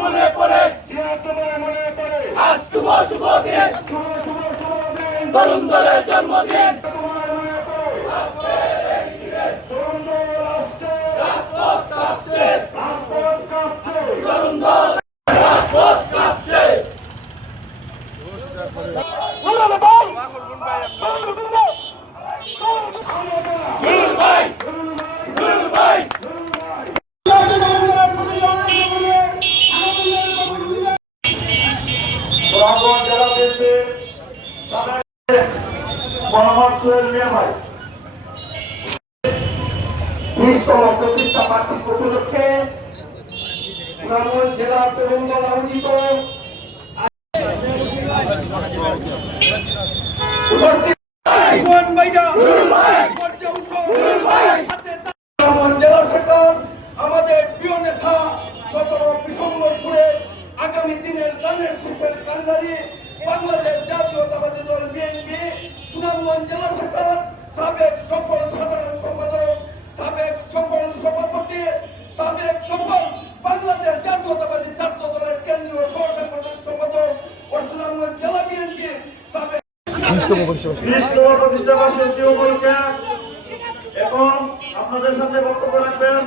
মনে পড়ে জিয়া তোমায় মনে পড়ে আজ শুভ শুভ দিন শুভ জন্মদিন বরুণ আমাদের প্রিয় নেতা সতেরো বিশম্বরপুরে আগামী দিনের দানের শীষের কান্ডারি বাংলাদেশ বিএনপি, সুনামগঞ্জ জেলা শাখার সাবেক সফল সাধারণ সম্পাদক, সাবেক সফল সভাপতি, সাবেক সফল বাংলাদেশ জাতীয়তাবাদী ছাত্র দলের কেন্দ্রীয় সহ সম্পাদক ও সুনামগঞ্জ জেলা বিএনপি, সাবেক এখন আপনাদের সামনে বক্তব্য রাখবেন।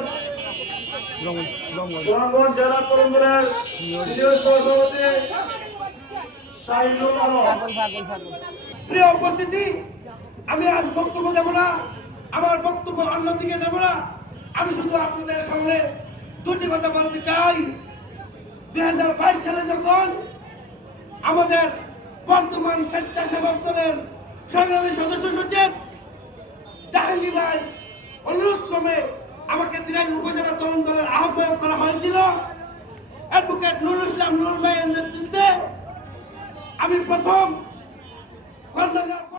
সুনামগঞ্জ জেলা তরুণ দলের সিনিয়র সহসভাপতি প্রিয় উপস্থিতি আমি আজ বক্তব্য দেব না আমার বক্তব্য অন্যদিকে দেব না। আমি শুধু আপনাদের সামনে দুটি কথা বলতে চাই। দুই হাজার বাইশ সালে যখন আমাদের বর্তমান স্বেচ্ছাসেবক দলের সংগ্রামী সদস্য সচিব জাহাঙ্গীর ভাই অনুরোধ ক্রমে আমাকে দিনাজ উপজেলা তরুণ দলের আহ্বায়ক করা হয়েছিল। অ্যাডভোকেট নুরুল ইসলাম নুর ভাইয়ের নেতৃত্বে আমি প্রথম